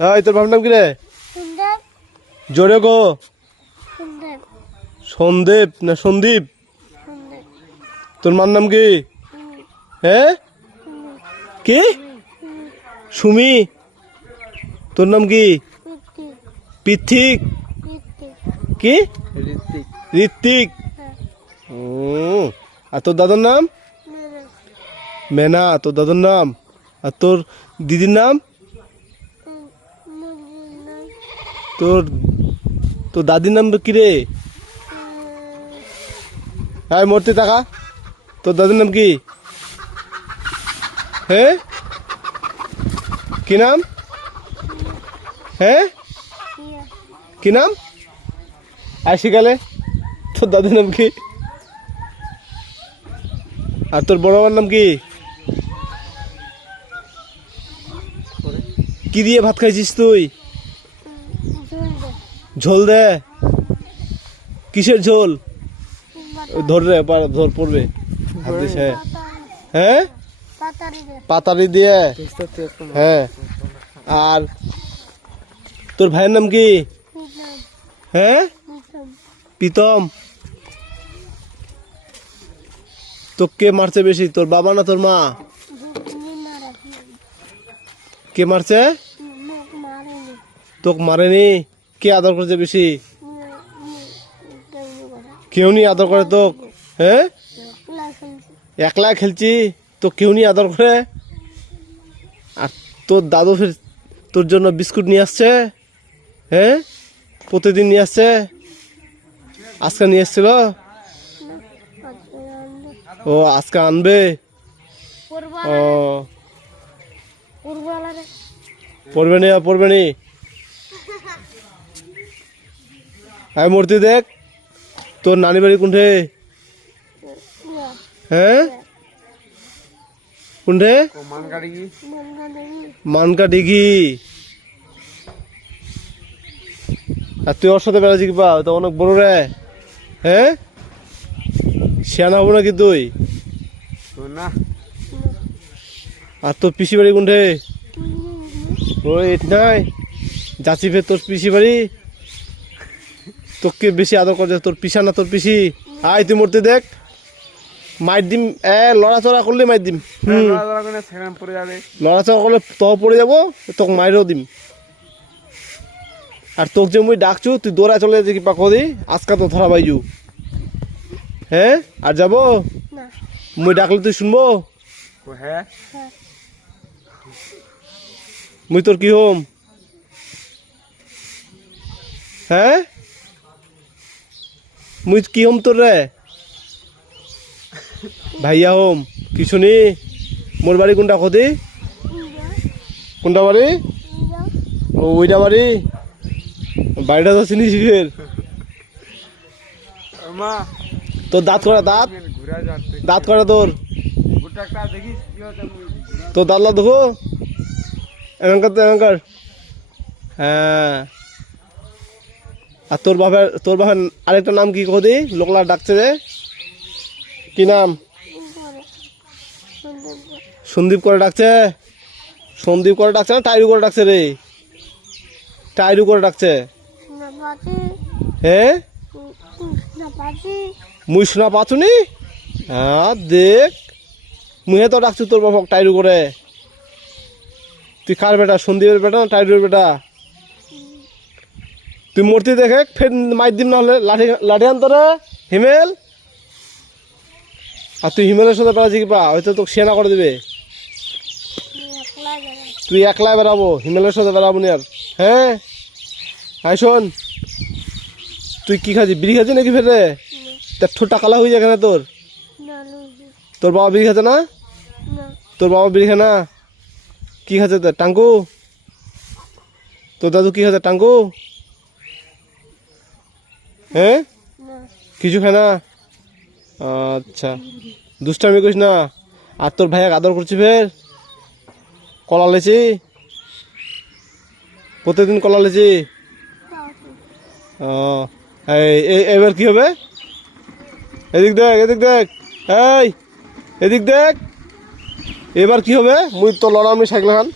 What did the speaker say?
এই তোর বাবার নাম কি রে? জোরে গো। সন্দীপ না সন্দীপ? তোর মার নাম কি? হ্যাঁ কি? সুমি। তোর নাম কি? পিথিক। কি? ঋত্বিক। আর তোর দাদার নাম? মেনা। তোর দাদার নাম? আর তোর দিদির নাম? তোর তোর দাদির নাম কি রে? হ্যাঁ মূর্তি টাকা। তোর দাদির নাম কি? হ্যাঁ কি নাম? হ্যাঁ কি নাম? আর শিখালে তোর দাদির নাম কি? আর তোর বড় বাবার নাম কি? কি দিয়ে ভাত খাইছিস তুই? ঝোল দে। কিসের ঝোল? ধর রে ধর পড়বে। হ্যাঁ পাতারি দিয়ে। হ্যাঁ আর তোর ভাইয়ের নাম কি? হ্যাঁ প্রীতম। তোকে কে মারছে বেশি, তোর বাবা না তোর মা? কে মারছে? তোকে মারেনি। কে আদর করছে বেশি? কেউ নি আদর করে তোক? হ্যাঁ একলা খেলছি তো কেউ নি আদর করে? আর তোর দাদু ফির তোর জন্য বিস্কুট নিয়ে আসছে? হ্যাঁ প্রতিদিন নিয়ে আসছে? আজকে নিয়ে এসছিল? ও আজকে আনবে। ও পড়বে নি পড়বে নি। হ্যাঁ মূর্তি দেখ তোর নানি বাড়ি কোনঠে? হ্যাঁ কোনঠে? মানকা ডিঘি। আর তুই ওর সাথে বেড়াচ্ছি কিবা? তো অনেক বড় রে। হ্যাঁ শিয়ানা হবো নাকি তুই? আর তোর পিসি বাড়ি কোনঠে? ওই এটি নাই যাচ্ছি ফের তোর পিসি বাড়ি। তোকে বেশি আদর করছে তোর পিসা না তোর পিসি? আয় তুই মরতে দেখ মাইর দিম। লড়াচড়া করলে মাইর দিম। লড়াচড়া করলে তো পড়ে যাবো, তোকে মাইরও দিম। আর তোকে যে মুই ডাকছু তুই দৌড়া চলে যাচ্ছি কিপা কদি আজকা তো ধরা পাইছু। হ্যাঁ আর যাবো মুই ডাকলে তুই শুনবো? মুই তোর কি হোম? হ্যাঁ মুই কি হোম তোর রে? ভাইয়া হোম কি শুনি? মোর বাড়ি কোনটা কদি? কোনটা বাড়ি? ও ওইটা বাড়ি। বাড়িটা তো চিনিস ফের? তোর দাঁত করা দাঁত দাঁত করা তোর তোর দাঁতলা দেখো এমনকার তো এমনকার। হ্যাঁ আর তোর বাবার আরেকটা নাম কি কদি? লোকলা ডাকছে রে কি নাম? সন্দীপ করে ডাকছে। সন্দীপ করে ডাকছে না টাইরু করে ডাকছে রে? টাইরু করে ডাকছে। হ্যাঁ মুই শোনা পাচুনি? হ্যাঁ দেখ মুহে তো ডাকছু তোর বাবা টাইরু করে। তুই কার বেটা? সন্দীপের বেটা না টাইরুর বেটা? তুই মূর্তি দেখে ফের মাইর দিম না হলে লাঠি আন তোরে হিমেল। আর তুই হিমেলের সাথে বেড়াচ্ছি কিপা? হয়তো তোকে সেনা করে দেবে। তুই একলাই বেড়াবো হিমেলের সাথে বেড়াবো নি আর। হ্যাঁ হাই শোন তুই কি খাচ্ছি? বিড়ি খাচ্ছি নাকি ফেরে? তার ঠোঁটটা কালা হয়ে যায় কেন তোর? তোর বাবা বিড়ি খাচ্ছে না? তোর বাবা বিড়ি খায় না? কি খাচ্ছে তোর? টাঙ্কু? তোর দাদু কি খাচ্ছে? টাঙ্কু? হ্যাঁ কিছু খায় না? আচ্ছা দুষ্টামি করিস না। আর তোর ভাইয়া আদর করছি ফের? কলা লেছি প্রতিদিন কলা লেছি? ও এবার কি হবে? এদিক দেখ এদিক দেখ। এই এদিক দেখ এবার কি হবে? মুই তো লড়ামনি সাইকেল খান।